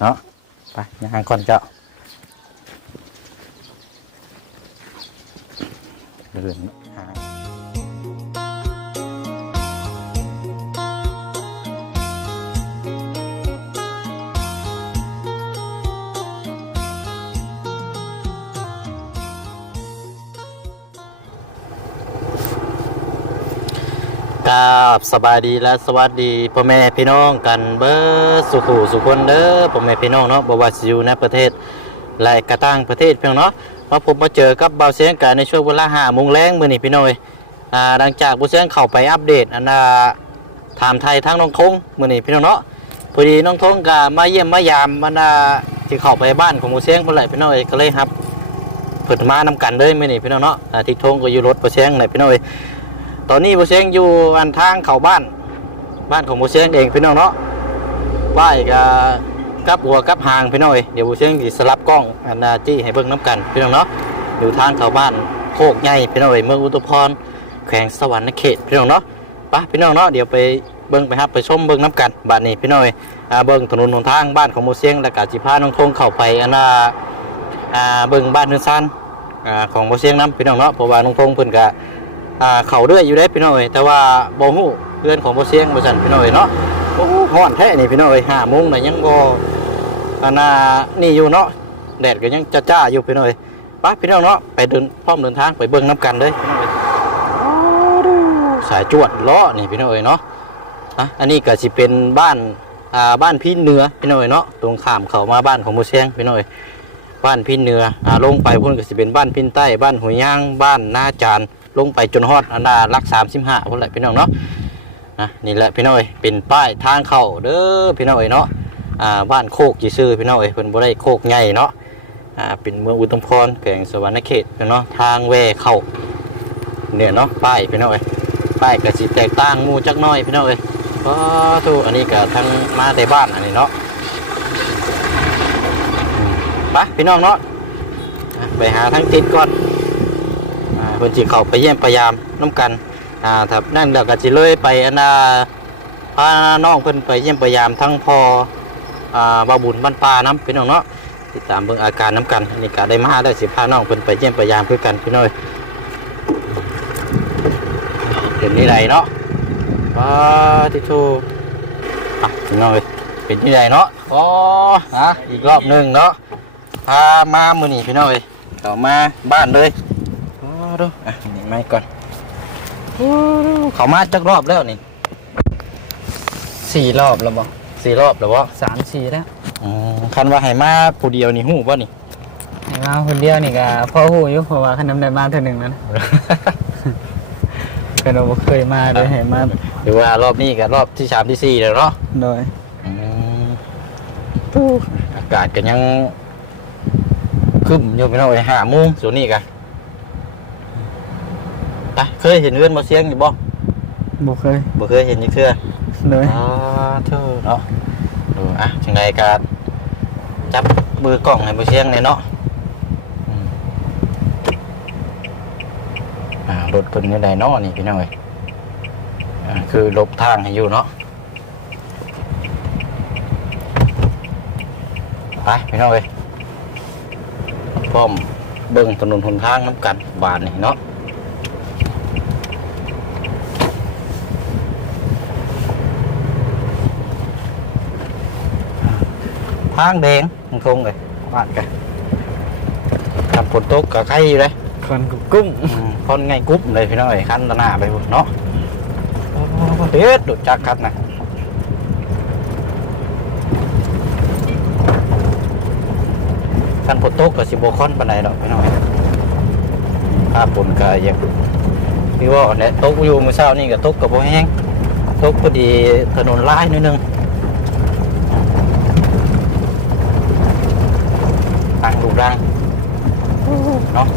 เนาะไปย่างก่อนเจ้าเดิน สบายดีและสวัสดีพ่อแม่พี่น้องกันเบิร์สุขุสุคนเด้อพ่อแม่พี่น้องเนาะบว่าสิอยู่ในประเทศและกระต่างประเทศเพียงเนาะมาพบมาเจอกับเบาเสียงกันในช่วงเวลาห้าโมงแรงมื้อนี้พี่น้อยอ่าหลังจากบาเสียงเข้าไปอัปเดตอันน่ะถามไทยทั้งน้องทงมื้อนี้พี่น้องเนาะพอดีน้องทงก็มาเยี่ยมมายามมันน่ะสิเข้าไปบ้านของบาเสียงเพิ่นแหลพี่น้อยก็เลยครับเพิ่นมานำกันเลยมื้อนี้พี่น้องเนาะที่ทงก็อยู่รถบาเสียงเลยพี่น้อย ตอนนี้โมเชงอยู่อันทางเข้าบ้าน บ้านของโมเชงเองพี่น้องเนาะว่ายกับกับหัวกับหางพี่น้อยเดี๋ยวโมเชงสิสลับกล้องอันาจี้ให้เบิ่งน้ำกันพี่น้องเนาะอยู่ทางเข้าบ้านโคกใหญ่พี่น้อยเมืองอุตุพรแขวงสวรรณเขตพี่น้องเนาะปะพี่น้องเนาะเดี๋ยวไปเบิ่งไปครับไปชมเบิ่งน้ำกันบ้านนี้พี่น้องเอ้ยอ่าเบิ่งถนนหนทางบ้านของโมเชงแล้วก็สิพาน้องทงเข้าไปอันน่ะอ่าเบิ่งบ้านเรือซานของโมเชงนํพี่น้องเนาะเพราะว่าน้องทงเพิ่นก็ อ่าเขาเรื่อยอยู่ได้พี่น้อยแต่ว่าบ่ฮู้เพื่อนของบ่เสียงบ่ซั่นพี่น้อยเนาะโอ้ฮ้อนแท้นี่พี่น้อย5โมงน่ะยังบ่อันน่ะนี่อยู่เนาะแดดก็ยังจ้าๆอยู่พี่น้อยไปพี่น้องเนาะไปเดินพร้อมเดินทางไปเบิ่งน้ำกันเด้พี่น้อยสายจวดล้อนี่พี่น้อยเนาะอะอันนี้ก็สิเป็นบ้านอ่าบ้านพี่เหนือพี่น้อยเนาะตรงข้ามเขามาบ้านของบ่เสียงพี่น้อยบ้านพี่เหนืออ่าลงไปพุ่นก็สิเป็นบ้านพี่ใต้บ้านหัวยย่างบ้านนาจาน ลงไปจนฮอดอันดารักสามสิบห้าพุ่นแหละพี่น้องเนาะนะนี่แหละพี่น้องเอ้ยเป็นป้ายทางเข้าเด้อพี่น้องเอ้ยเนาะอ่าบ้านโคกจีซื่อพี่น้องเอ้ยเพิ่นบ่ได้โคกใหญ่เนาะอ่าเป็นเมืองอุตมพรแขวงสวรรณเขตเนาะทางแวเข้าเนี่ยเนาะป้ายพี่น้องเอ้ยป้ายก็สิแตกต่างหมู่จักหน้อยพี่น้องเอ้ยก็ถูกอันนี้ก็ทางมาแต่บ้านอันนี้เนาะไปพี่น้องเนาะไปหาทางติดก่อน เพิ่นสิเข้าไปเยี่ยมพยายามน้ำกันอ่าถ้านั่นเดี๋ยวก็สิเลยไปอันน่ะพาน้องเพิ่นไปเยี่ยมพยายามทั้งพออ่าบาบุญบ้านป่าน้ำพี่น้องเนาะติดตามเบิ่งอาการน้ำกันนี่ก็ได้มาได้สิพาน้องเพิ่นไปเยี่ยมพยายามคือกันพี่น้อยเป็นนี่ไรเนาะว้าที่ทูอะพี่น้อยเป็นนี่ไรเนาะอ๋อฮะอีกรอบหนึ่งเนาะพามามื้อนี้พี่น้อยเข้ามาบ้านเลย ดูอะนี่ไม่ก่อนโอ้ดูเขามาจักรอบแล้วนี่สี่รอบแล้วบ่สี่รอบแล้ววะสามสี่แล้วอืมคันว่าให้มาผู้เดียวนี่หูป่ะนี่ให้มาคนเดียวนี่ก็พ่อหูอยู่เพราะว่าขนมได้มาเท่านึงแล้วนะก็เราบ่เคยมาเลยให้มาหรือว่ารอบนี้กับรอบที่สามที่สี่แล้วเนาะโดยอืมปู้อากาศก็ยังครึ้มอยู่ไปหน่อยห้าโมงส่วนนี้กัน ไปเคยเห็นเอื้อนมาเสียงอยู่บ่บ่เคยบ่เคยเห็นยี่เทื่อโดยอ๋อเท่าเนาะดูอะจังไดการจับมือกล่องให้บ่เสียงเลยเนาะอืมอ่ารถคนนี้ได้เนาะนี่พี่น้องเอ้ยอ่าคือหลบทางให้อยู่เนาะไปพี่น้องเอ้ยพร้อมเบิ่งถนนหนทางน้ำกันบานนี่เนาะ ทางแดงมันคงเลยบ้านกันขับฝนตกกับใครอยู่เลยคนกุกุ้งอืมคนไงกรุ๊บเลยพี่น้อยคันตะหน้าไปพุ่นเนาะโอ้เด็ดดุดจักครับนะคันฝนตกกับสิบโคอนปานใดดอกพี่น้อยถ้าฝนก็ยังพี่ว่าเนี่ยตกอยู่มื้อเช้านี่ก็ตกกับโบแห้งตกพอดีถนนลายนิดนึง ต่างรูปร่างเนาะ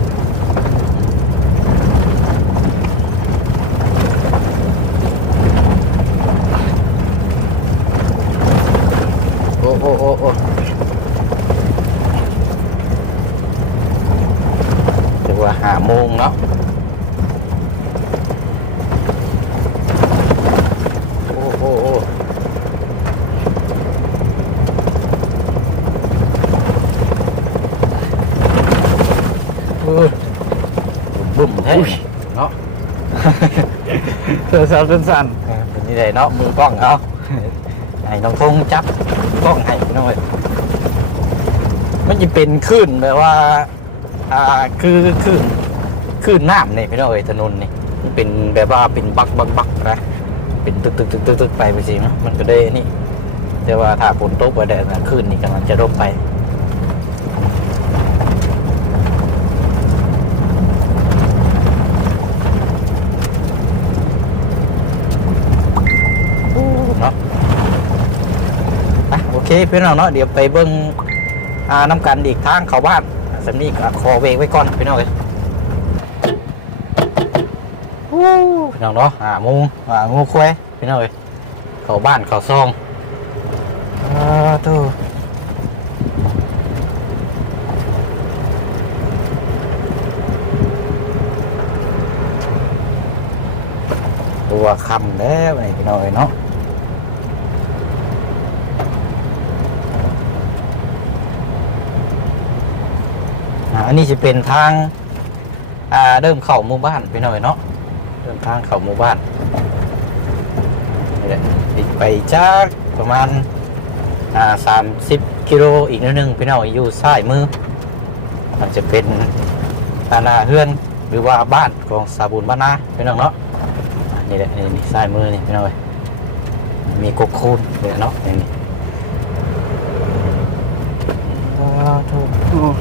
โอ้โอ้โอ้โอ้ถือว่าหาโมงเนาะโอ้โอ้โอ้ บุ่มแท้เนาะ โทรศัพท์สั้นเป็นนี่เลยเนาะมือกล้องเอาให้น้องทงจับกล้องให้พี่อยมันจะเป็นคลื่นแบบว่า อ่าคือคลื่นคลื่นน้ำนี่พี่น้อยถนนนี่มันเป็นแบบว่าเป็นบักบักบักนะเป็นตึกตึกตึกตึกตึกไปไปสิมันก็ได้นี่แต่ว่าถ้าฝนตกไปแดดคลื่นนี่กำลังจะลบไป เนาะอะโอเคเพื่อนเราเนาะเดี๋ยวไปเบิ้งอ่าน้ำกันอีกทางเข้าบ้านสำนีก็ขอเวกไว้ก่อนพี่น้องเลยวู้พี่น้องเนาะอ่ามูอ่างูควายพี่น้องเลยเข้าบ้านเข้าซองอ่าตู้ตัวคำแล้วนี่พี่น้องเอ้ยเนาะ อันนี้จะเป็นทางอ่าเริ่มเข้าหมู่บ้านไปหน่อยเนาะเริ่มทางเข้าหมู่บ้านนี่แหละอีกไปจากประมาณอ่าสามสิบกิโลอีกนิดนึงพี่น้องอยู่ซ้ายมือมันจะเป็นอาณาเฮือนหรือว่าบ้านของสาบุญบ้านนาพี่น้องเนาะนี่แหละนี่ซ้ายมือนี่พี่น้องเอ้ยมีกกคูนเนี่ยเนาะนี่นี่ว้าวทุก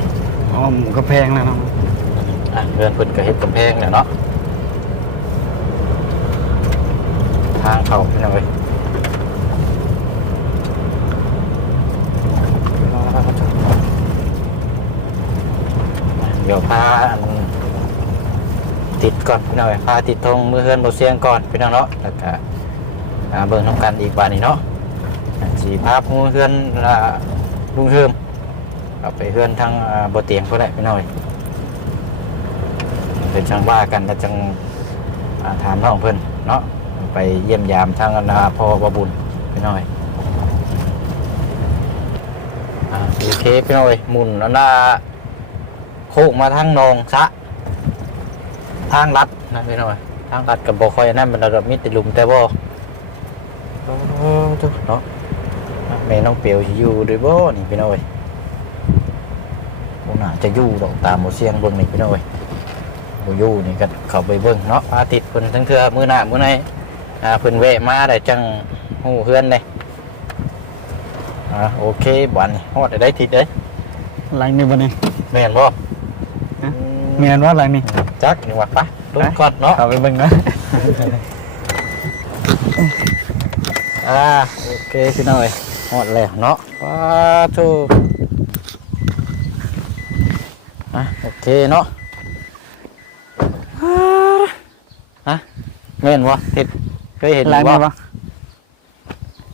อ้อ้อมก็แพงแล้วเนาะอะเพื่อนเพิ่นก็เฮ็ดกำแพงแล้วเนาะทางเข้าพี่น้องเอ้ยเดี๋ยวพาอันติดก่อนพี่น้องเอ้ยพาติดธงมือเฮือนบ่เสียงก่อนพี่น้องเนาะแล้วก็อ่าเบิ่งทำกันอีกบาดนี้เนาะอ่าสิพาผู้เฮือนอ่าลุงเฮิม เอาไปเฮือนทางบ่เตียงพุ่นแหละพี่น้อยเป็นช่างบ้ากันแล้วจังาถามน้องเพิ่อนเนาะไปเยี่ยมยามทางนาพอบบุญพี่น้อยอ่าโอเคพี่น้อยหมุนอันนาโค้งมาทางนองสะทางลัดนะพี่น้อยทางลัดกับบ่คอยนั่นมันระดับมิดตรหลุมแต่บ่โอ้โหจุ๊บเนาะแม่น้องเปียวอยู่ด้วยบ่นี่พี่น้อย น่าจะยู่ดอกตามหมดเสียงเบิ่งนี่พี่น้อยบ่อยู่นี่ก็เข้าไปเบิ่งเนาะอาทิตย์เพิ่นทั้งเทื่อมื้อหน้ามื้อไหนอ่าเพิ่นแวะมาได้จังฮู้เฮือนเลยอ่าโอเคบัดนี้ฮอดได้ทิศเด้ยหลังนี้บ่นี่แม่นบ่ฮะแม่นว่าหลังนี้จักนี่ว่าปะลงก่อนเนาะเข้าไปเบิ่งนะอ่าโอเคพี่น้อยฮอดแล้วเนาะว้าทูอะโอ เคเนาะอะแม่นบ่ทิศเคยเห็นหลังบ่นี้บ่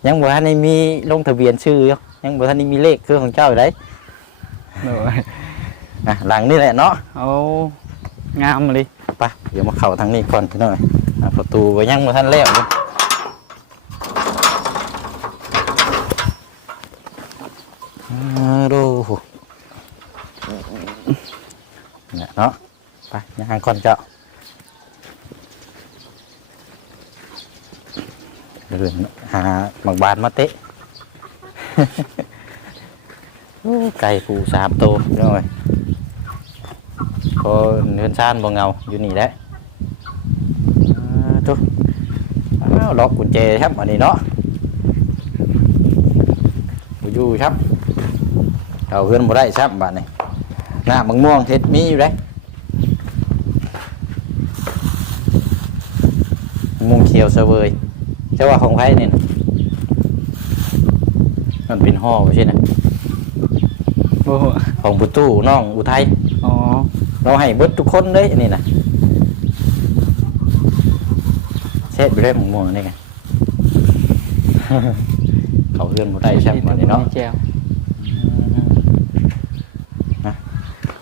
ยังบ่ทันได้มีลงทะเบียนชื่ออยู่ยังบ่ทันได้มีเลขคือของเจ้าอยู่ไดโอ้ยอะหลังนี่แหละเนาะเอางามเลย ไปเดี๋ยวมาเข้าทางนี้ก่อนพี่น้อยอะประตูก็ยังบ่ทันแล้วอยู่อ่าดู เนี่ยเนาะไปยังก่อนเจ้าเดินหาหมักบานมาเตะไก่ปูสามตัวพี่น้อยก็เงินชานบ่เงาอยู่นี่แหละทุกล็อกกุญแจครับอันนี้เนาะอยู่ครับเอาเพื่อนบ่ได้ครับบัดนี้ น้ามังม่วงเท็ดมีอยู่เลยมะม่วงเขียวเสวยเจ้าว่าของไผนี่นะมันเป็นห่อไม่ใช่นะบ่ฮู้ของบุตู้น้องอุทัยอ๋อเราให้เบิดทุกคนเลยอันนี่นะเช็ดไปได้หมองม่วงนี่ไงเขาเพื่อนบ่ได้ใช่ไหมนี่เนาะ แก้ว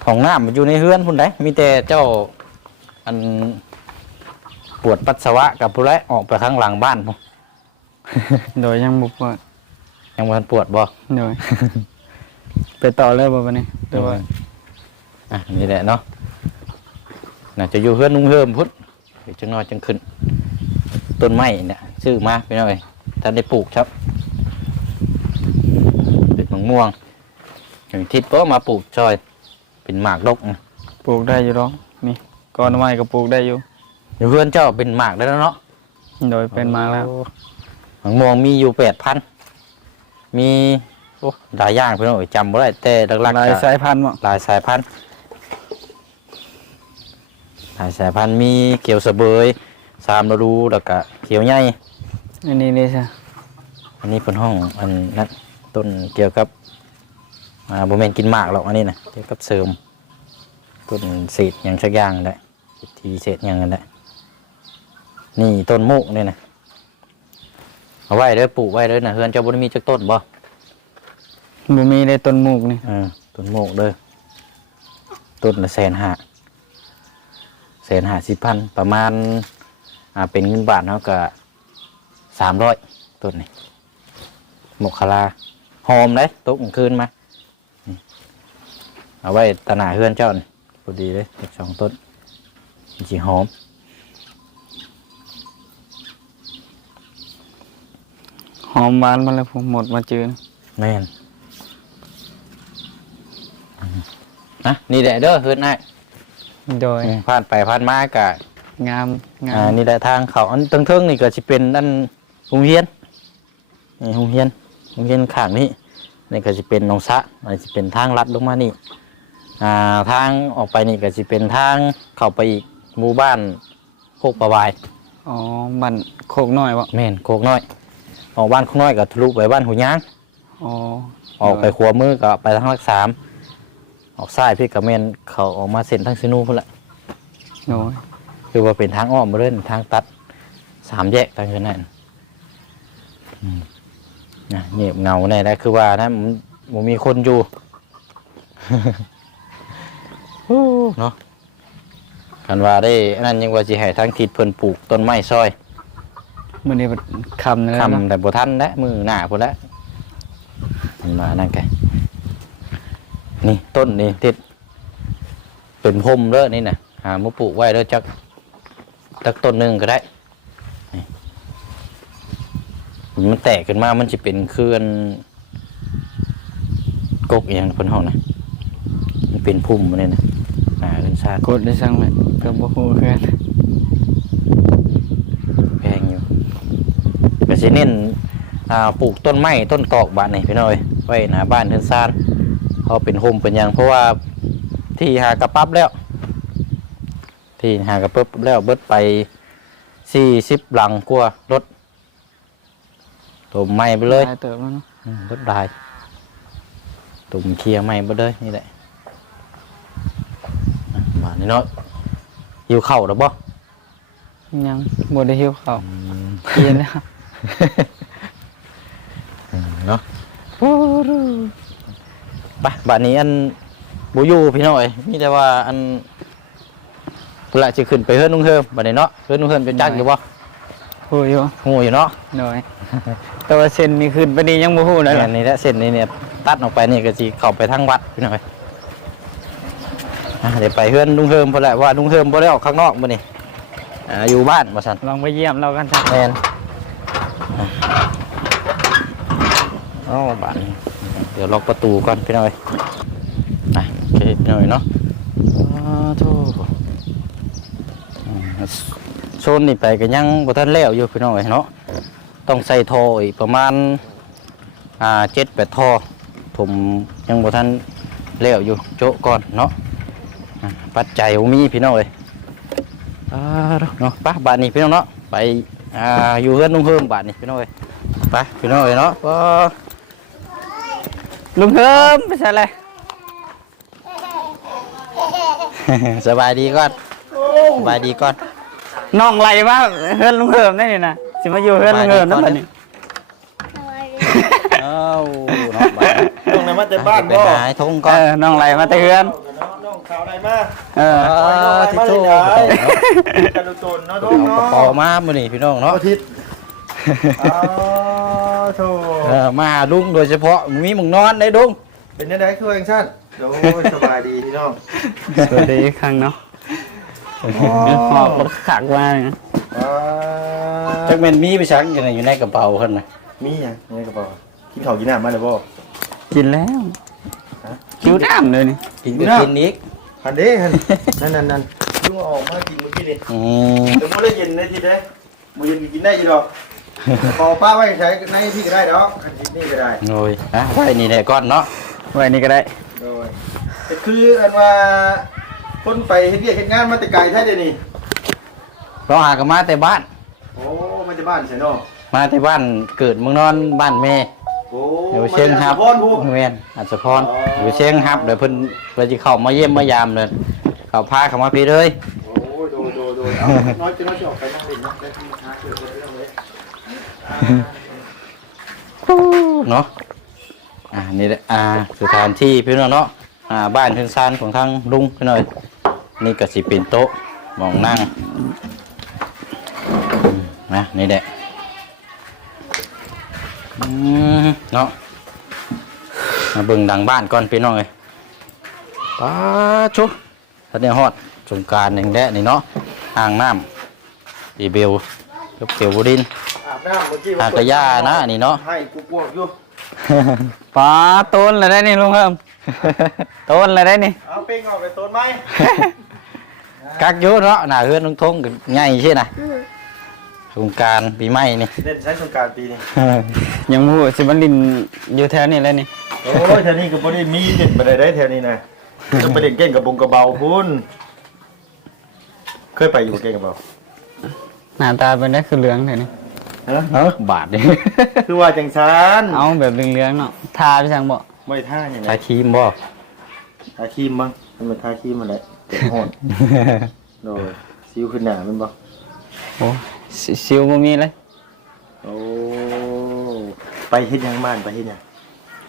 ของน้ำมันอยู่ในเฮือนพุ่นได้มีแต่เจ้าอันปวดปัสสาวะกับผู้ไรออกไปข้างหลังบ้านพุ่น โดยยังบ่เปิดยังมันปวดบ่โดย ไปต่อเลยบ่บัดนี้หรือว่าอะนี่แหละเนาะน่าจะอยู่เพื่อนนุ่งเฮิมพุ่นเดี๋ยวจังน้อยจังขึ้น ต้นไม้เนี่ยซื้อมาพี่น้อยท่านได้ปลูกครับเป็นมะม่วงอย่างทิศก็มาปลูกชอย เป็นหมากดกนะปลูกได้อยู่ดอกนี่ก้อนไม้ก็ปลูกได้อยู่อยู่เพื่อนเจ้าเป็นหมากได้แล้วเนาะโดยเป็นมาแล้วหมะม่วงมีอยู่แปดพันมีโอ้หลายอย่างพี่น้อยจำบ่ได้แต่หลักๆหลายก็สายพันธุ์บ่หลายสายพันธุ์หลายสายพันธุ์มีเขียวเสบยสามฤดูแล้วก็เขียวใหญ่อันนี้นี่ใช่อันนี้เป็นห้องอันนั้นต้นเกี่ยวกับ อ่าโบแมนกินหมากหรอกอันนี้นะเกี่ยวกับเสริมต้นเศษอย่างสักอย่างนั่นแหละทีเศษอย่างนั้นแหละนี่ต้นโมกเนี่ยนะเอาไว้เด้อปลูกไว้เด้อนะเฮือนเจ้าบุญมีจักต้นบ่บ่มีได้ต้นหมูกนี่เออต้นโมกเด้อต้นละแสนห้าแสนห้าสิบพันประมาณอ่าเป็นเงินบาทเนาะก็สามร้อยต้นนี่หมกคลาหอมเลยตกกลางคืนมานี่ เอาไว้ตะหนาเฮือนเจ้านี่พอดีเลยอีกสองต้นจีหอมหอมหวานมาแล้วผมหมดมาจืนแม่นนะนี่แหละเด้อเฮือนไอ้โดยอืมผ่านไปผ่านมากะงามงาอ่ามนี่แหละทางเขาอันตั้งเทิงนี่ก็จะเป็นด้านโรงเรียนนี่โรงเรียนโรงเรียนข้างนี้นี่ก็จะเป็นหนองสะอันนี้จะเป็นทางลัดลงมานี่ อ่าทางออกไปนี่ก็จะเป็นทางเข้าไปอีกหมู่บ้านโคกประวายอ๋อบ้านโคกน้อยบ่แม่นโคกน้อย ออกบ้านโคกน้อยก็ทะลุไปบ้านหูยางอ๋อออกไปขวามือก็ไปทางลักสามออกซ้ายพี่กับแม่นเขาออกมาเส้นทางซินูพุ่นละโดยคือว่าเป็นทางอ้อมมาเรื่อยทางตัดสามแยกทางคืนนั่นอืมนะเงียบเหงาแน่นะคือว่านะมันมันมีคนอยู่ฮู้ เนาะกันว่าได้อันนั่นยังว่าสิให้ทางทิศเพิ่นปลูกต้นไม้ซอยมื้อนี้คำแล้วเนาะคำแต่บ่ทันและมือหน้าพุ่นละมันมานั่นไงนี่ต้นนี่ทิศเป็นพรมเด้อนี่น่ะหามาปลูกไว้เด้อจักจักต้นหนึงก็ได้มันแตกขึ้นมามันจะเป็นเคลื่อนกกอหย่างเพิ่นห้องนะมัน เป็นพุ่มมันเนี่ยนะหนาขึ้นชาติกดได้สั่งเลยก็บ่ฮู้คือกันแพงอยู่ก็สิเน้นอ่าปลูกต้นไม้ต้นตอกบ้านนี่พี่น้อยไว้หน้าบ้านเทือนซานเขาเป็นโฮมเป็นหยังเพราะว่าที่หากระปับแล้ว ที่หากระปับแล้วเบิดไปสี่สิบหลังกลัวารถตัวไม้ไปเลยได้เติบแล้วเนาะอืมรถได้ตุ่มเคลียร์ใหม่บ่เลยนี่แหละอะมา นี่เนาะหิวข้าวแล้วบ่ยังบ่ได้หิวข้าวกินแล้วอืมเนาะไปบัดนี้อันบ่อยู่พี่น้อยมีแต่ว่าอันพุ่นละสิขึ้นไปเฮือนนุ่งเฮิมบัดนี้เนาะเฮือนนุ่งเฮิมเป็นจักอยู่บ่ฮู้อยู่ฮู้อยู่เนาะโดยแต่ว่าเส้นนี่ขึ้นไปนี่ยังบ่ฮู้เลยอันนี้แหละเส้นนี้เนี่ยตัดออกไปนี่ก็สิเข้าไปทางวัดพี่น้อยอะ เดี๋ยวไปเฮือนนุ่งเฮิมพุ่นละว่านุ่งเฮิมบ่ได้ออกข้างนอกมื้อนี้อ่าอยู่บ้านว่าซั่นลองไปเยี่ยมเรากันจ้ะแมนเอ้าบ้านเดี๋ยวล็อกประตูก่อนพี่หน่อยอะโอเคพี่หน่อยเนาะอ้าวโธ่อืมโซนนี่ไปก็ยังบ่ทันแล้วอยู่พี่น้อยเนาะต้องใส่ท่ออีกประมาณอ่าเจ็ดแปดท่อผมยังบ่ทันแล้วอยู่โจะก่อนเนาะอะ ปัจจัยบ่มีพี่น้อยอ่าเนาะไปบ้านนี้พี่น้องเนาะไปอ่าอยู่เฮือนนุ่งเฮิมบ้านนี้พี่น้องเอ้ยไปพี่น้องเอ้ยเนาะก็ลุงเฮิมไปใส่เลยสบายดีก่อนสบายดีก่อนน้องไหลมาเฮือนลุงเฮิมได้นี่นะสิมาอยู่เฮือนลุงเฮิมนั่นบัดนี้เอ้าเนาะบ้านตรงไหนมาแต่บ้านไปบ่หาไอ้ทงก่เออนอน้องไหลมาแต่เฮือนน้อง ข่าวอะไรมาเออเออที่โตเนาะเนาะกระดูตนเนาะทุเอากกระเนาะเป๋ามามื้อนี้พี่น้องเนาะอาทิตย์อ้าวโธ่เออมาลุงโดยเฉพาะมีหมึงนอนได้ลุงเป็นยังไงคือเองชั่นโอ้ยสบายดีพี่น้องสวัสดีอีกครั้งเนาะหอบรถขักมาเนี่ยอ่าจักแม่นมีไปชักอยู่ในอยู่ในกระเป๋าเพิ่นน่ะมีอะในกระเป๋ากินข้าวกินน้ำมาเลยบ่กินแล้วฮะคิวน้ำเลยนี่กินก็กินอีก หันเด้หันนั่นนั่นนั่นลุงเอาออกมากินเมื่อกี้นี่อืมแต่บ่ได้เย็นได้ทีเด้บ่เย็นก็กินได้อยู่ดอกพอป้าไว้ใช้ในที่ก็ได้ดอกอันนี้นี่ก็ได้โอ้ยฮะไว้นี่แหละก่อนเนาะไว้นี่ก็ได้โดยแต่คืออันว่าคนไปเฮ็ดเวียกเฮ็ดงานมาแต่ไกลแท้เดี๋ยวนี้เราหากันมาแต่บ้าน โอ้มันจะบ้านใช่เนาะมาแต่บ้านเกิดเมืองนอนบ้านแม่โอ้เดี๋ยวเชียงครับพรผู้แม่นอัศพรอ๋อเดี๋ยวเชียงครับเดี๋ยวเพิ่นเพิ่นสิเข้ามาเยี่ยมมายามเลยเขาพาเข้ามาพี่เลยโอ้โดยโดยโดยเอาน้อยจะน้อยจะออกไปนั่งเล่นเนาะได้ที่หาเกิดเรื่องเลยเนาะอ่านี่แหละอ่าสถานที่พี่น้องเนาะอ่าบ้านเพิ่นซานของทางลุงพี่น้อยนี่ก็สิเป็นโต๊ะหมองนั่งอืมนะนี่แหละอืม เนาะมาเบิ่งดังบ้านก่อนพี่น้องเอ้ยป้าชุทันได้ฮอดสงกรารหนึ่งแดะนี่เนาะอ่างน้ำดีเบลกับเกียวบุดินอาบน้ำเมื่อกี้หากระยานะอันนี่เนาะให้กูกลัวอยู่ปลาต้นเลยได้นี่ลุงเพิ่มต้นเลยได้นี่เอาเป้งออกไปต้นไม้กักอยุเนาะหน้าเฮือนลุงทงก็ง่ายใช่นะ สงกรารปีใหม่นี่ เล่นใช้สงกรารปีนี้ ยังมูสิบันลินอยู่แถวนี้เลยนี่ โอ้ยแถวนี้ก็บ่ได้มีเล่นบ่ได้ได้แถวนี้นะจะไปเล่นเก่งกับบงกระเบาคุณเคยไปอยู่เก่งกับเบาหน้าตาเป็นได้คือเหลืองเลยนี่ฮะเออบาทนี่ คือว่าจังซันเอาแบบเหลืองๆเนาะทาไปทางบ่ไม่ท่าอย่างไรทาครีมบ่ ทาครีมมั้งมันเป็นทาครีมมาแหละเจ็บหอดโดยซิวขึ้นหนามันบ่โอ้ สิซิวบ่มีเลย โอ้ไปเฮ็ดหยังบ้านไปเฮ็ดหยัง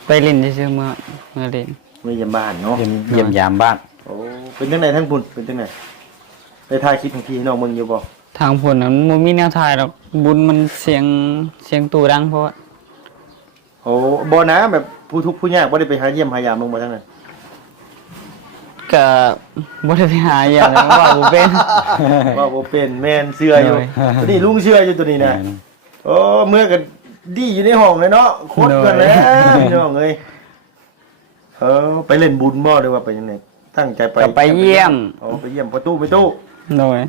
ไปลินซื่อๆเมื่อเมื่อลินไม่ยามบ้านเนาะเยี่ยมเยี่ยมยามบ้านโอ้เป็นจังไดทั้งบุญเป็นจังไดไปถ่ายคลิปของพี่ให้น้องมึงอยู่บ่ทางผลนั้นบ่มีแนวถ่ายหรอกบุญมันเสียงเสียงตู้ดังเพราะว่าโอ้บ่นะแบบผู้ทุกข์ผู้ยากบ่ได้ไปหาเยี่ยมหายามลงมาทั้งนั้น ก็บ่ได้ไปหาอย่างนั้นว่าบ่เป็น ว่าบ่เป็นแม่นเชื่ออยู่โดยตัวนี้ลุงเชื่ออยู่ตัวนี้นะโอ้เมื่อกันดีอยู่ในห้องเลยเนาะโคตรกันแล้วพี่น้องเอ้ยเออไปเล่นบุญบ่หรือว่าไปยังไงตั้งใจไปก็ไปเยี่ยม โอ้ไปเยี่ยมประตูประตูโดย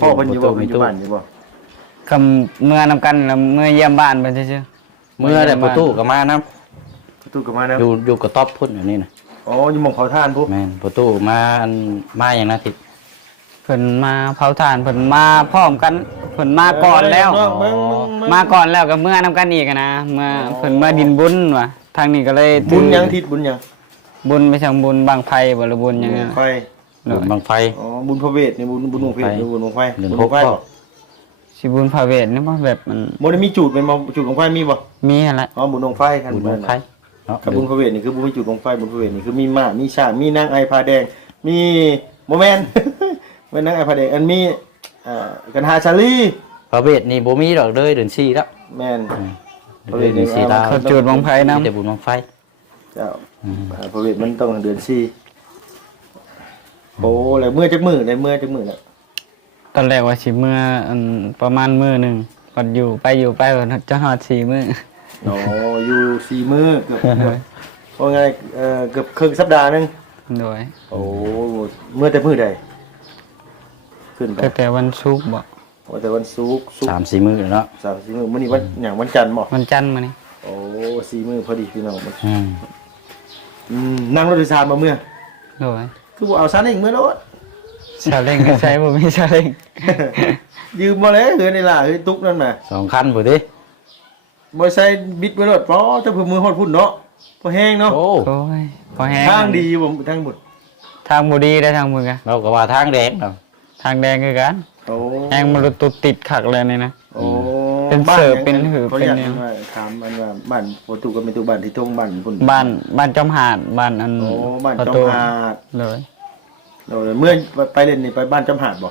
พ่อเพิ่นอยู่บ่เพิ่นอยู่บ้านอยู่บ่คำเมื่อนำกันแล้วเมื่อเยี่ยมบ้านเพิ่นซื่อๆเมื่อแต่ประตูก็มานะประตูก็มานะอยู่อยู่กับต๊อบพุ่นอยู่นี่นะ อ๋ออยู่หม่องเผาทานพุแม่นประตูมาอันมาอย่างนาทิเพิ่นมาเผาถ่านเพิ่นมาพร้อมกันเพิ่นมาก่อนแล้วเบิ่งเบิ่งเบิ่งมาก่อนแล้วก็เมื่อนำกันอีกอะนะเมื่อเพิ่นมาดินบุญว่ะทางนี้ก็เลยถือบุญยังทิศบุญยังบุญไปทางบุญบางไผบ่หรือบุญหยังไงไฟบุญบังไฟ อ๋อบุญพระเวทนี่บุญบุญหลวงเพชรไฟนี่บุญหลวงไฟเดือนบุญหหลวกงไฟก็บ่สิบุญพระเวทนี่บ่แบบมันบ่ได้มีจูดเป็นบ่จูดของไฟมีบ่มีหั่นแหละอ๋อบุญหลวงไฟคันบุญบังไฟเนาะกับบุญพระเวทนี่คือบุญมีจูดของไฟบุญพระเวทนี่คือมีม้ามีช้างมีนางไอพาแดง มีโมแมนแม่นนางไอพาแดงอันมีอ่ากันหาชาลีพระเวทนี่บ่มีดอกเลยเดือนสี่แล้วแม่นพระเวเดืทอนสี่ดาวเขาจุดบังไผนำ มีแต่บุญบังไฟ เจ้าอ่าพระเวทมันต้องเดือนสี่โอ้แล้วเมื่อจักมื้อได้เมื่อจักมื้อแล้วตอนแรกว่าสิเมื่ออันประมาณมื้อหนึงก็อยู่ไปอยู่ไปก็จะฮอด4มื้อ อ๋ออยู่สี่มื้อเกือบว่าไงเอ่อเกือบครึ่งสัปดาห์หนึงโดยโอ้เมื่อแต่มื้อใดขึ้นไปตั้งแต่วันศุกร์บ่โอ้แต่วันศุกร์ศุกสาร์มสี่มื้อเนาะสามสี่มื้อมื้อนี้วันหยังวันจันทร์บ่วันจันทร์มานี่โอ้สี่มื้อพอดีพี่น้องมันอืมอืมนั่งรถโดยสารมาเมื่อ โดยคือบ่เอาซาเล้งเมื่อรถ ซาเล้งก็ใช้บ่มีซาเล้งยืมมาเลยเฮือนนี่ล่ะเฮ้ยตุ๊กนั่นน่ะสองคันผู้ดิ บ่ใส่บิดไว้รถเพราะถ้าเพิ่นมือฮอดพุ่นเนาะพอแห้งเนาะโอ้โอ้ยพอแห้งทางดีบ่ทางบุดทางบ่ดีได้ทางมึงอะเราก็ว่าทางแดงเนาะทางแดงคือกันโอ้แห้งมันรถตุดติดขักเลยนี่นะโอ้เป็นบ้าเสิร์ฟหยังเป็นหือขาอยากเป็นแนวว่าถามอันว่าบ้านประตูก็เป็นตู้บ้านที่ตรงบ้านพุ่นบ้านบ้านจอมหาดบ้านอันโอ้บ้านประจอมตูหาดเลยโอ้เมื่อไปเล่นนี่ไปบ้านจอมหาดบ่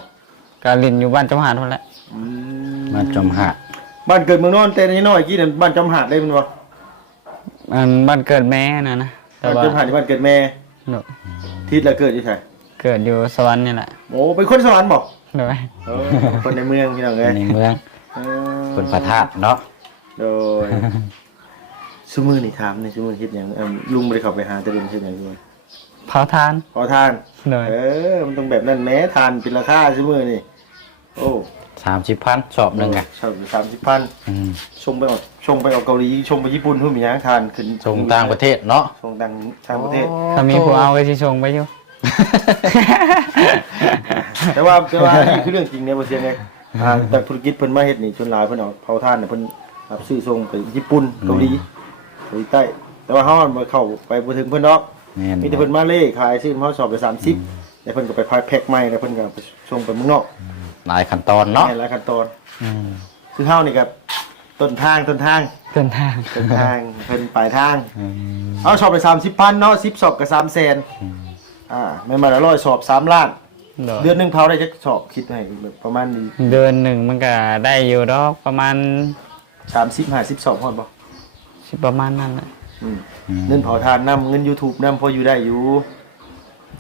กาลินอยู่บ้านจอมหาดเท่านั้นแหละอืมมาจอมหาด บ้านเกิดเมืองนอนแต่น้อยๆกี้นั่นบ้านจอมหาดเลยมันบ่อันบ้านเกิดแม่นะนะแต่บ้านว่าจอมหาดนี่บ้านเกิดแม่เนอะทิศละเกิดอยู่ไสเกิดอยู่สวรรค์นี่แหละโอ้เป็นคนสวรรค์บ่โดยโอ้คนในเมืองพี่น้องเอ้ยในเมืองเออคนพระธาตุเนาะ โดยซุมือนี่ถามในซุมือคิดหยังเอิ่มลุงบ่ได้เข้าไปหาแต่ลุงคิดหยังอยู่เผาทานขอทาน โดยเออ มันต้องแบบนั้นแม้ทานเป็นราคาซุมือนี่โอ้ สามสิบพันสอบหนึ่งอะชอบสามสิบพันอืมชงไปออกชงไปออกเกาหลีชงไปญี่ปุ่นหุ่นมีหยังทานขึ้นส่งต่างประเทศเนาะ ชงต่างต่างประเทศ ถ้ามีผู้เอาก็สิชงไปอยู่ แต่ว่าแต่ว่านี่คือเรื่องจริงเนี่ยบ่เสียงไงอ่าแต่ธุรกิจเพิ่นมาเฮ็ดนี่ชนหลายเพิ่นเอาเผาท่านน่ะเพิ่นรับซื้อส่งไปญี่ปุ่นเกาหลีเกาหลีใต้ แต่ว่าเฮามันบ่เข้าไปบ่ถึงเพิ่นดอกแม่นมีแต่เพิ่นมาเล่ขายซื้อเฮาสอบไป30แล้วเพิ่นก็ไปพายแพ็คใหม่แล้วเพิ่นก็ไปส่งไปเมืองนอก หลายขั้นตอนเนาะแม่นหลายขั้นตอนอืมคือเฮานี่ก็ต้นทางต้นทางเดินทางต้นทางเพิ่นปลายทางอืมเอาสอบไป30,000เนาะ10สอบก็3แสนอ่าแม่นมาละร้อยสอบ3ล้านโดยเดือนหนึงเผาได้จักสอบคิดให้แบบประมาณนี้เดือนหนึ่งมันก็ได้อยู่ดอกประมาณ30 50สอบฮอดบ่สิประมาณนั้นแหละอืมเงินเผาทานนำเงิน YouTube นำพออยู่ได้อยู่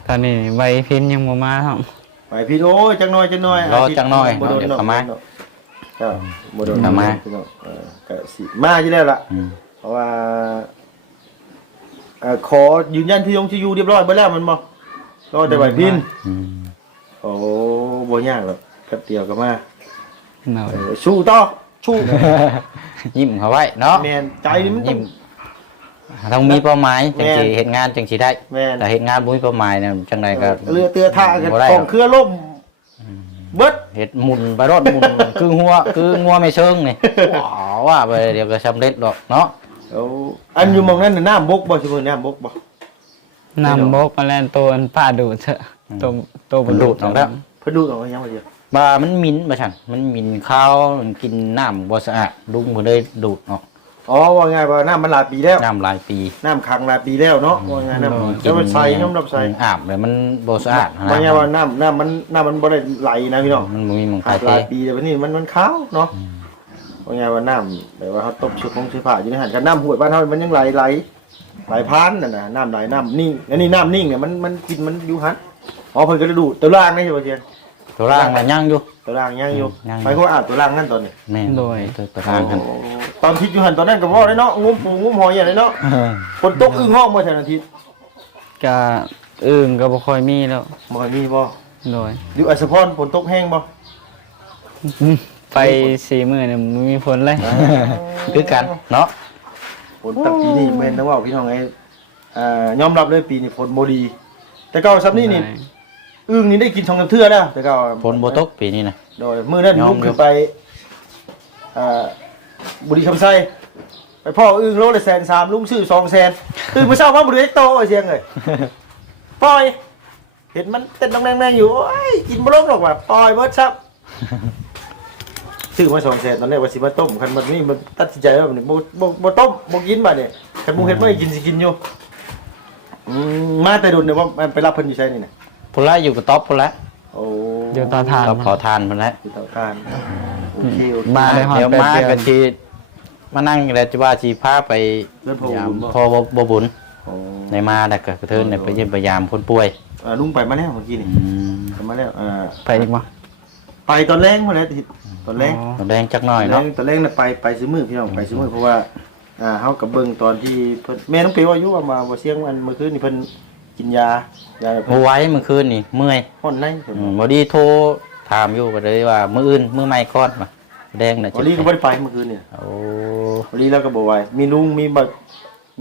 ตอนนี้ใบพินยังบ่มาครับ ไปพี่โอ้ยจังน้อยจังน้อยรอจังน้อยบ่โดนเดี๋ยวดอกเข้ามาก็บ่โดนเข้ามาพี่น้องเออก็สิมาอยู่แล้วล่ะอืมเพราะว่าเอ่อขอยืนยันที่ยงที่อยู่เรียบร้อยไปแล้วมันบ่รอแต่ใบพินอืมโอ้บ่ยากหรอกแป๊บเดียวก็มาโดเอยอสู้ต่อสู้ยิ้มเขาไว้เนาะแม่นใจนี่มันต้ยิ้องม ต้องมีเป้าหมายจังสิแม่นเฮ็ดงานจังสิได้ แม่นแต่เฮ็ดงานบ่มีเป้าหมายเนี่ยจังไดก็เรือเตือท่ากันบ่ได้กหรออกงเครือล่มเบิด เฮ็ดหมุนไปรถหมุน คือหัวคืองัวไม่เชิงนี่ว้าวว่าไปเดี๋ยวก็สำเร็จดอกเนาะเอาอันอยู่หมองนั้นน่ะน้ำบกบ่ซื่อน้ำบกบ่นำบกมาแล่นตัวอันป้าดูดเถอะตัวตัวมันดูดออกแล้ว เพิ่นดูเอาไว้ยังบ่เดียวบ่ามันหมินบ่ซั่นมันหมินข้าวมันกินน้ำบ่สะอาดลุงบ่ได้ดูดออก อ๋อว่าไงว่าน้ำมันหลายปีแล้วน้ำหลายปีน้ำขังหลายปีแล้วเนาะว่าไงน้ำจะไปใส่น้ำดับใส่อาบแล้วมันบ่สะอาดว่าไงว่าน้ำน้ำมันน้ำมันบ่ได้ไหลนะพี่น้องมันบ่มีหมองขาคาดเทหลายปีแต่วันนี้มันมันขาวเนาะว่าไงว่าน้ำแบบว่าเขาต้มชุบของสื้อผ้าอยู่ในหันกับน้ำห้วยบ้านเฮามันยังไหลไหลไหลพานน่ะนะน้ำไหลน้ำนิ่งอันนี้น้ำนิ่งเนี่ยมันมันกินมันอยู่หันอ๋อเพิ่นก็ได้ดูดตัวล่างนี่ใช่ป่ะเจียน ตัวร่างมันยังอยู่ ตัวล่างยังอยู่ยังอยู่ ไปเขาอาบตัวล่างนั่นตอนนี้แม่นโดย ตัวตัวร่างกันโอ้ตอนทิศอยู่หันตอนนั้นก็บ่ได้เนาะงุ้มปูงุ้มหอยอย่างไรเนาะฝนตกอึ้งห้องบ่ทันอาทิตย์ก็อื่นก็บ่ค่อยมีแล้วบ่ให้มีบ่โดย อยู่อัศพรฝนตกแห้งบ่ไปสี่มื้อเนี่ยบ่มีผลเลย คือกันเนาะฝนตักปีนี้แม่นนะว่าพี่น้องไอ้อ่ายอมรับเลยปีนี้ฝนบ่ดี แต่เก่าซับนี่นี่ อึ้งนี่ได้กินทองน้ำเทื่อแล้วแต่ก่าฝนบ่ตกปีนี้นะ โดยมื้อนั้นยอม ลุกขึ้นไปอ่าบุรีคำไซไปพ่ออึ้งโลละแสนสามลุงซื้อสองแสนตื่นมาเช้ามาบุรีเอ็กโตไอ้เสียงเลยปล่อย เห็นมันเต้นต้องแรงๆอยู่โอ้ยกินบ่ลงหรอกว่ะปล่อยเบิดซับซื้อมาสองแสนตอนแรกว่าสิมาต้มคันมันนี่มันตัดสินใจว่ามันบ่บ่บ่ต้มบ่กินบัดเนี่ยคันหมูเฮ็ดบ่ให้กินสิกินอยู่อืมมาแต่ดุนเนี่ยว่ามันไปรับเพิ่นอยู่ใช่นี่น่ะ พุ่นละอยู่กับต๊อบพุ่นละโอ้เดี๋ยวตาทานต๊อบขอทานพุ่นละอยู่เตาถ่านโอเคโอเคมาเลยฮอดเดี๋ยวแป๊บมาเดียวกันทีมานั่งแล้วจะว่าสิพาไปเรื่องพอยามบุญบ่พอบ่บ่บุญโอ้ในมาแล้วก็กระเทินเนี่ยไปเยี่ยมพยายามคนป่วยอ่าลุงไปมาแล้วเมื่อกี้นี่อืมไปมาแล้วอ่าไปอีกบ่ไปตอนแรกพุ่นแหละตอนแรกอ๋อแดงจักหน่อยตอนแรเนาะกตอนแรกน่ะไปไปซื้อมือพี่น้องไปซื้อมือเพราะว่าอ่าเฮากับเบิ่งตอนที่เพิ่นแม่น้องเปียวอายุว่ามาบ่เสียงอันเมื่อคืนนี่เพิ่น กินยายาเพิ่บ่นไหว้เมื่อคืนนี่เมื่อยฮ้อนในเพิ่นอืมบ่ดีโทรถามอยู่ก็เลยว่ามื้ออื่นมื้อใหม่ก่อนมาแดงน่ะวันนี้ก็ไม่ได้ไปเมื่อคืนเนี่ยโอ้วันนี้เราก็บอกไว้มีลุงมีบั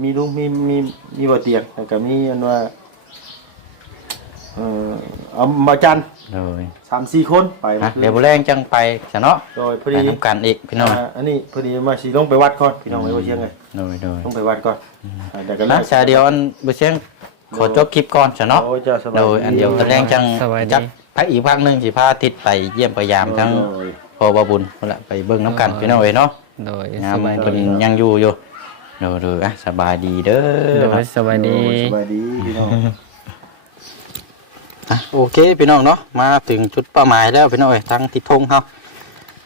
มีลุงมีมีมีบ่เตียงแล้วก็มีอันว่าเอ่อเอามาจันเลยสามสี่คนไปฮะมื่อคืนเดี๋ยวบ่แรงจังไปซะเนาะโดยพอไปดีนํกันอีกพี่น้องอ่าอันนี้พอดีมาสิลงไปวัดก่อนพี่น้องไปว่าเชียงไงโดยโดยลงไปวัดก่อนอ่าแต่ก็นะชาเดียวอันบ่เสียง ขอจบคลิปก่อนซะเนาะ โอ้เจ้าสบายโดยอันเดียวตะแรงจังสวัสดี จักพักอีกพักหนึงสิพาทิศไปเยี่ยมพยายามทั้งโดยพอบาบุญนั่นแหละไปเบิ่งน้ำกันพี่น้องเอ้ยเนาะโดยงาสมบายเพิ่นดียังอยู่อยู่เดี๋ยวๆอะสบายดีเด้โดอ ยสบายดี โอ้สบายดีพี่น้อง อะโอเคพี่น้องเนาะมาถึงจุดเป้าหมายแล้วพี่น้องเอ้ยทางทิศทงเฮา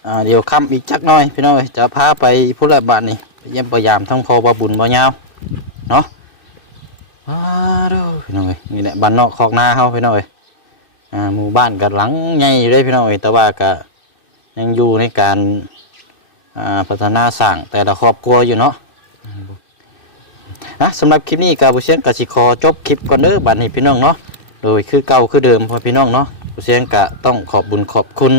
อ่าเดี๋ยวค่ำอีกจักหน่อยพี่น้องเอ้ยจะพาไปพุทธบาทนี่ไปเยี่ยมพยายามทั้งพอบาบุญบ่ยาวเนาะ ว้าด้อพี่น้องเอ้ยนี่แหละบ้านนอกคอกนาเฮาพี่น้องเอ้ยอ่าหมู่บ้านก็หลังใหญ่อยู่เด้พี่น้องเอ้ยแต่ว่าก็ยังอยู่ในการอ่าพัฒนาสร้างแต่ละครอบครัวอยู่เนาะนะสำหรับคลิปนี้ก็บุเชียงกสิขอจบคลิปก่อนเด้อบัดนี้พี่น้องเนาะโดยคือเก่าคือเดิมพ่อพี่น้องเนาะบุเชียงก็ต้องขอบบุญขอบคุณ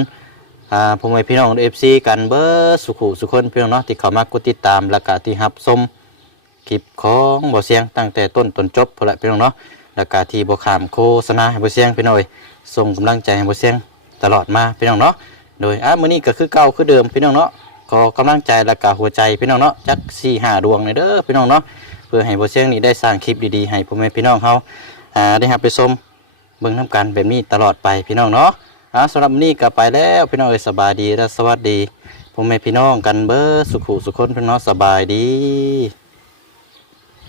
อ่าผมให้พี่น้องเอฟซีกันเบอร์สุขุสุขคนพี่น้องเนาะที่เข้ามากดติดตามและก็ที่รับชม คลิปของบ่เสียงตั้งแต่ต้นจนจบพอละพี่น้องเนาะและก็ที่บ่ขามโฆษณาให้บ่เสียงพี่น้องเอ้ยส่งกำลังใจให้บ่เสียงตลอดมาพี่น้องเนาะโดยอะมื้อนี้ก็คือเก่าคือเดิมพี่น้องเนาะขอกำลังใจและก็หัวใจพี่น้องเนาะจัก4 5ดวงเลยเด้อพี่น้องเนาะเพื่อให้บ่เสียงนี่ได้สร้างคลิปดีๆ ให้พ่อแม่พี่น้องเฮาอ่าได้รับไปชมเบิ่งนํกันแบบนี้ตลอดไปพี่น้องเนาะอ่าสำหรับมื้อนี้ก็ไปแล้วพี่น้องเอ้ยสบายดีและสวัสดีผมแม่พี่น้องกันเบอร์สุขุสุขคนพี่น้องสบายดี